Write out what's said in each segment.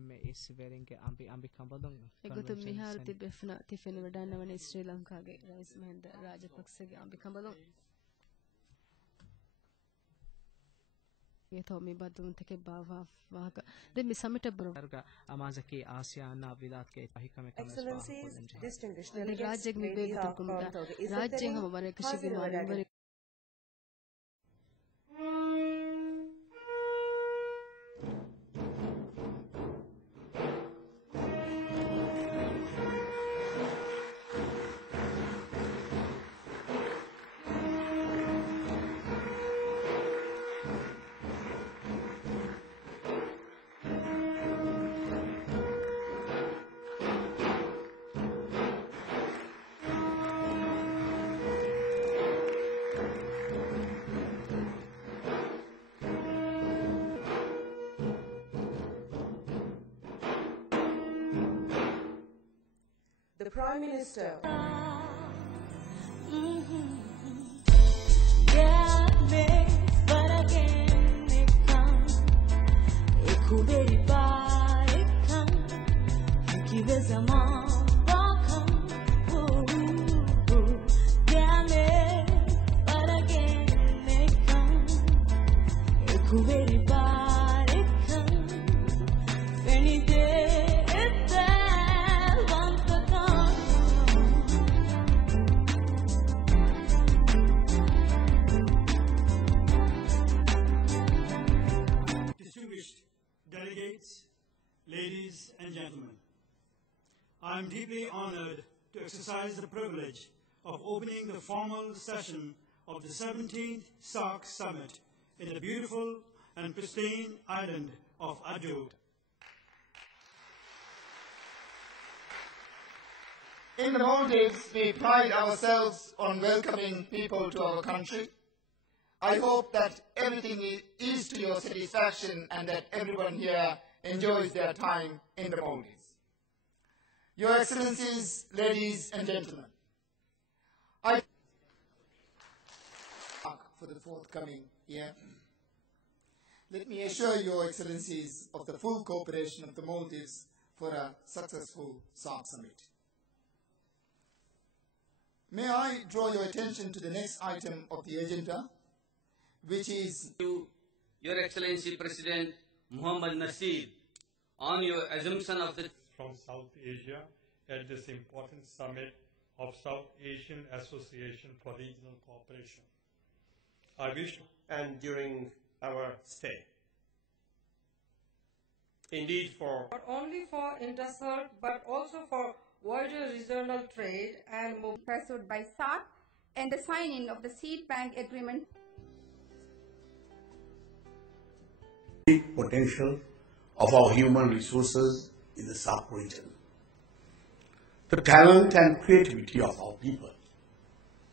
emme is wearing ke ambi kambadong egotu mihar tibefna tifeni wedana wane Sri Lanka ge Rais Mahinda Rajapaksa ge ambi kambadong ye thomi badun teke bava wahaka de mi summit bro erga amazaki ASEAN vilat ke pahikame Excellencies, distinguished delegates, rajyag mi be kumda rajyang hum bare kishi bimari bare the Prime Minister. Ladies and gentlemen, I am deeply honored to exercise the privilege of opening the formal session of the 17th SARRC Summit in the beautiful and pristine island of Adjud. In the Maldives, we pride ourselves on welcoming people to our country. I hope that everything is to your satisfaction and that everyone here enjoys their time in the Maldives. Your Excellencies, ladies and gentlemen, I for the forthcoming year. Let me assure your Excellencies of the full cooperation of the Maldives for a successful SARRC summit. May I draw your attention to the next item of the agenda, which is Your Excellency President Muhammad Nasir on your assumption of the from South Asia at this important summit of South Asian Association for Regional Cooperation. I wish and during our stay. Indeed, for not only for inter-SARRC but also for wider regional trade and pursued by SARRC and the signing of the Seed Bank Agreement. Potential of our human resources in the SARRC region. The talent and creativity of our people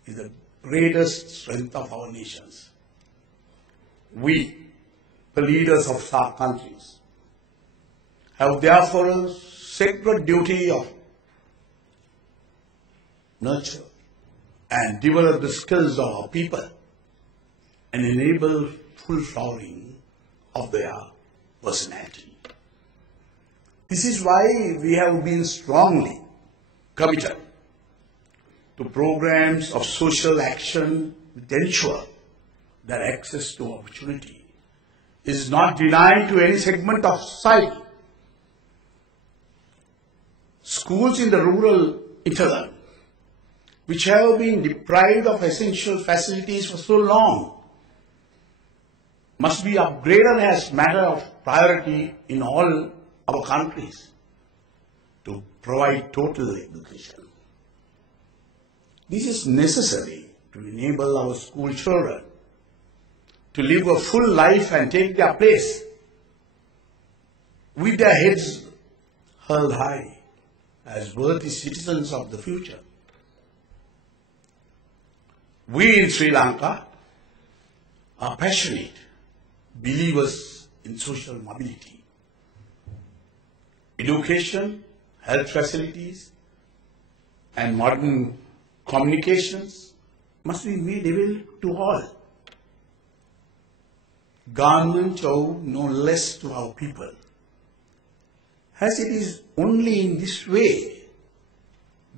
is the greatest strength of our nations. We, the leaders of SARRC countries, have therefore a sacred duty of nurture and develop the skills of our people and enable full flowering of their personality. This is why we have been strongly committed to programs of social action that ensure that access to opportunity is not denied to any segment of society. Schools in the rural hinterland, which have been deprived of essential facilities for so long, must be upgraded as a matter of priority in all our countries to provide total education. This is necessary to enable our school children to live a full life and take their place with their heads held high as worthy citizens of the future. We in Sri Lanka are passionate believers in social mobility. Education, health facilities, and modern communications must be made available to all. Government owe no less to our people as it is only in this way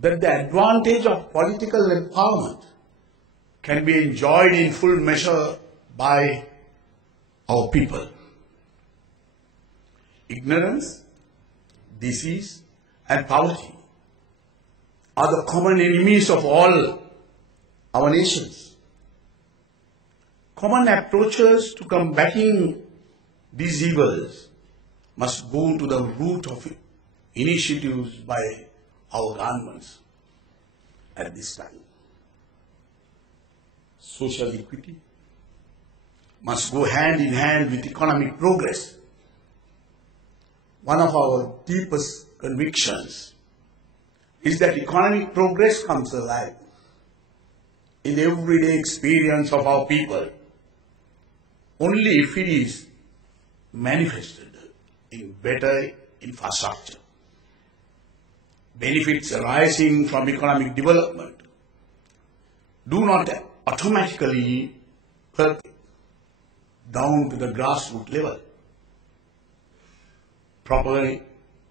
that the advantage of political empowerment can be enjoyed in full measure by our people. Ignorance, disease, and poverty are the common enemies of all our nations. Common approaches to combating these evils must go to the root of initiatives by our governments at this time. Social equity must go hand in hand with economic progress. One of our deepest convictions is that economic progress comes alive in the everyday experience of our people only if it is manifested in better infrastructure. Benefits arising from economic development do not automatically percolate down to the grassroots level. Proper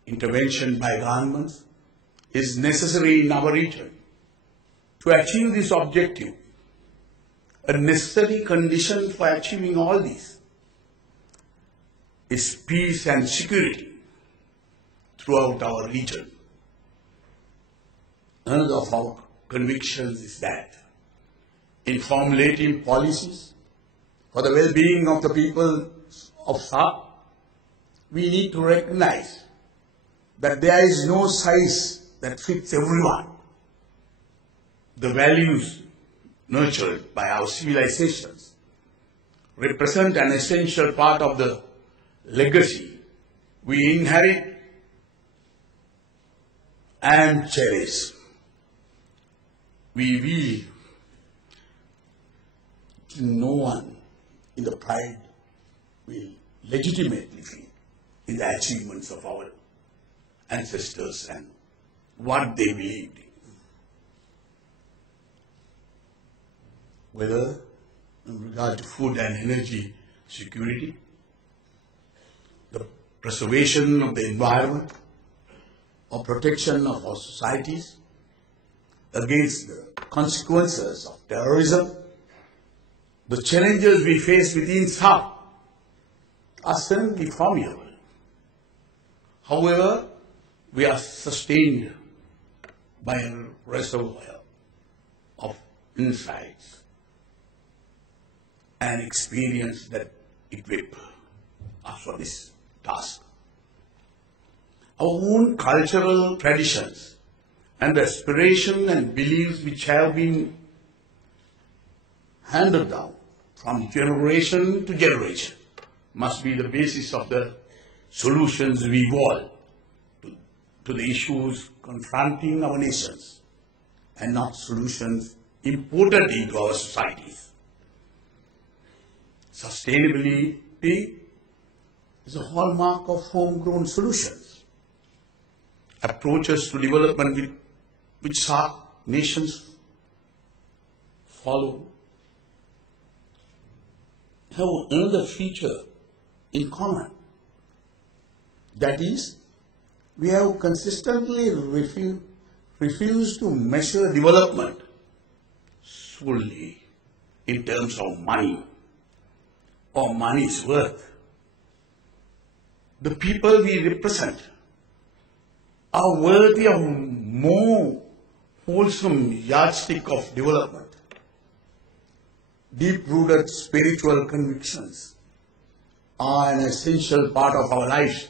intervention by governments is necessary in our region. To achieve this objective, a necessary condition for achieving all this is peace and security throughout our region. Another of our convictions is that in formulating policies for the well-being of the people of SARRC, we need to recognize that there is no size that fits everyone. The values nurtured by our civilizations represent an essential part of the legacy we inherit and cherish. We will no one in the pride will legitimately feel in the achievements of our ancestors and what they believed in. Whether in regard to food and energy security, the preservation of the environment, or protection of our societies against the consequences of terrorism, the challenges we face within SARRC are certainly formidable. However, we are sustained by a reservoir of insights and experience that equip us for this task. Our own cultural traditions and the aspiration and beliefs which have been handed down from generation to generation must be the basis of the solutions we evolve to the issues confronting our nations, and not solutions imported into our societies. Sustainability is a hallmark of homegrown solutions. Approaches to development which SARRC nations follow have another feature in common. That is, we have consistently refused to measure development solely in terms of money or money's worth. The people we represent are worthy of more wholesome yardstick of development. Deep-rooted spiritual convictions are an essential part of our lives